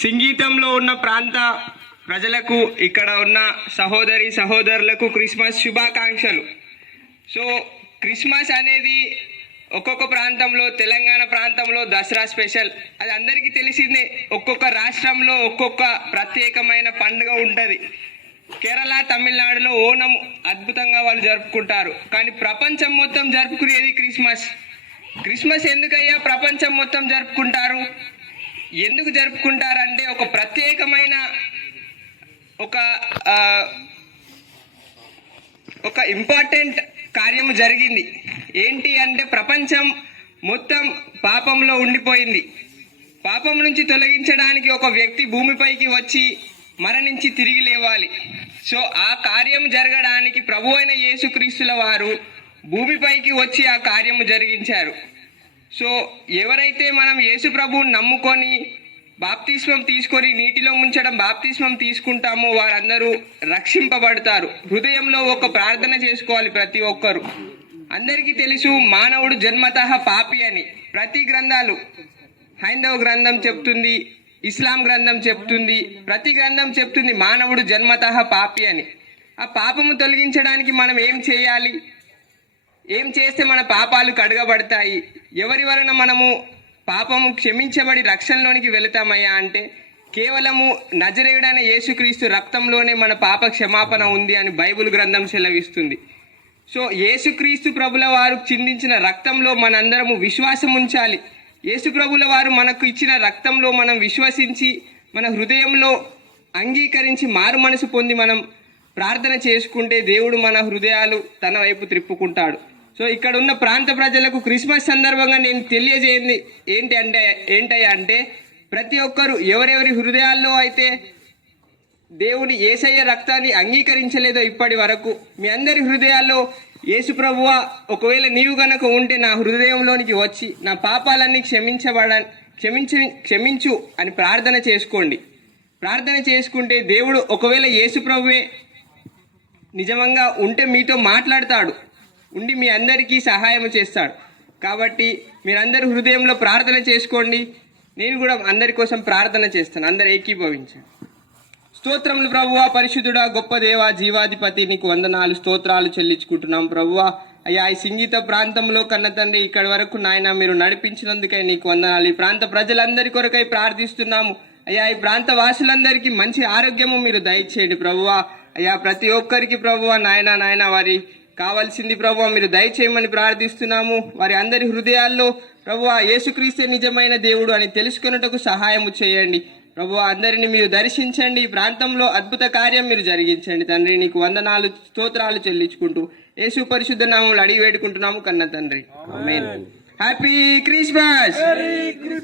సంగీతంలో ఉన్న ప్రాంత ప్రజలకు, ఇక్కడ ఉన్న సహోదరి సహోదరులకు క్రిస్మస్ శుభాకాంక్షలు. సో క్రిస్మస్ అనేది ఒక్కొక్క ప్రాంతంలో, తెలంగాణ ప్రాంతంలో దసరా స్పెషల్, అది అందరికీ తెలిసిందే. ఒక్కొక్క రాష్ట్రంలో ఒక్కొక్క ప్రత్యేకమైన పండుగ ఉంటుంది. కేరళ, తమిళనాడులో ఓణం అద్భుతంగా వాళ్ళు జరుపుకుంటారు. కానీ ప్రపంచం మొత్తం జరుపుకునేది క్రిస్మస్. క్రిస్మస్ ఎందుకయ్యా ప్రపంచం మొత్తం జరుపుకుంటారు? ఎందుకు జరుపుకుంటారంటే ఒక ప్రత్యేకమైన ఒక ఇంపార్టెంట్ కార్యము జరిగింది. ఏంటి అంటే ప్రపంచం మొత్తం పాపంలో ఉండిపోయింది. పాపం నుంచి తొలగించడానికి ఒక వ్యక్తి భూమిపైకి వచ్చి మరణించి తిరిగి లేవాలి. సో ఆ కార్యం జరగడానికి ప్రభు అయిన యేసుక్రీస్తుల వారు భూమిపైకి వచ్చి ఆ కార్యము జరిగించారు. సో ఎవరైతే మనం యేసు ప్రభువుని నమ్ముకొని బాప్తిస్మం తీసుకొని నీటిలో ముంచడం బాప్తిస్మం తీసుకుంటామో వారందరూ రక్షింపబడతారు. హృదయంలో ఒక ప్రార్థన చేసుకోవాలి ప్రతి ఒక్కరు. అందరికీ తెలుసు మానవుడు జన్మతః పాపి అని. ప్రతి గ్రంథాలు, హైందవ గ్రంథం చెప్తుంది, ఇస్లాం గ్రంథం చెప్తుంది, ప్రతి గ్రంథం చెప్తుంది మానవుడు జన్మతః పాపి అని. ఆ పాపము తొలగించడానికి మనం ఏం చేయాలి? ఏం చేస్తే మన పాపాలు కడగబడతాయి? ఎవరి వలన మనము పాపము క్షమించబడి రక్షణలోనికి వెళతామయ్యా అంటే కేవలము నజరేయుడైన యేసుక్రీస్తు రక్తంలోనే మన పాప క్షమాపణ ఉంది అని బైబిల్ గ్రంథం సెలవిస్తుంది. సో యేసుక్రీస్తు ప్రభుల వారు చిందించిన రక్తంలో మనందరము విశ్వాసం ఉంచాలి. యేసు ప్రభుల వారు మనకు ఇచ్చిన రక్తంలో మనం విశ్వసించి మన హృదయంలో అంగీకరించి మారు మనసు పొంది మనం ప్రార్థన చేసుకుంటే దేవుడు మన హృదయాలు తన వైపు త్రిప్పుకుంటాడు. సో ఇక్కడ ఉన్న ప్రాంత ప్రజలకు క్రిస్మస్ సందర్భంగా నేను తెలియజేయండి ఏంటయ్యా అంటే ప్రతి ఒక్కరు ఎవరెవరి హృదయాల్లో అయితే దేవుని యేసయ్య రక్తాన్ని అంగీకరించలేదో ఇప్పటి వరకు, మీ అందరి హృదయాల్లో యేసు ప్రభువా ఒకవేళ నీవు గనక ఉంటే నా హృదయంలోనికి వచ్చి నా పాపాలన్నీ క్షమించు అని ప్రార్థన చేసుకోండి. ప్రార్థన చేసుకుంటే దేవుడు ఒకవేళ యేసు ప్రభువే నిజంగా ఉంటే మీతో మాట్లాడతాడు, ఉండి మీ అందరికీ సహాయం చేస్తాడు. కాబట్టి మీరందరూ హృదయంలో ప్రార్థన చేసుకోండి. నేను కూడా అందరి కోసం ప్రార్థన చేస్తాను. అందరు ఏకీభవించండి. స్తోత్రములు ప్రభువా, పరిశుద్ధుడా, గొప్ప దేవా, జీవాధిపతి, నీకు వందనాలు, స్తోత్రాలు చెల్లించుకుంటున్నాం ప్రభువా. అయ్యా ఈ సంగీత ప్రాంతంలో కన్న తండ్రి ఇక్కడి వరకు నాయన మీరు నడిపించినందుకై నీకు వందనాలు. ఈ ప్రాంత ప్రజలందరి కొరకై ప్రార్థిస్తున్నాము అయ్యా. ఈ ప్రాంత వాసులందరికీ మంచి ఆరోగ్యము మీరు దయచేయండి ప్రభువా. అయ్యా ప్రతి ఒక్కరికి ప్రభువా నాయన వారి కావాల్సింది ప్రభువా మీరు దయచేయమని ప్రార్థిస్తున్నాము. వారి అందరి హృదయాల్లో ప్రభువా యేసుక్రీస్తే నిజమైన దేవుడు అని తెలుసుకున్నటకు సహాయము చేయండి ప్రభువా. అందరిని మీరు దర్శించండి. ఈ ప్రాంతంలో అద్భుత కార్యం మీరు జరిగించండి తండ్రి. నీకు వందనాలు, స్తోత్రాలు చెల్లించుకుంటూ యేసు పరిశుద్ధ నామములో అడిగి వేడుకుంటున్నాము కన్న తండ్రి. ఆమేన్. Happy Christmas.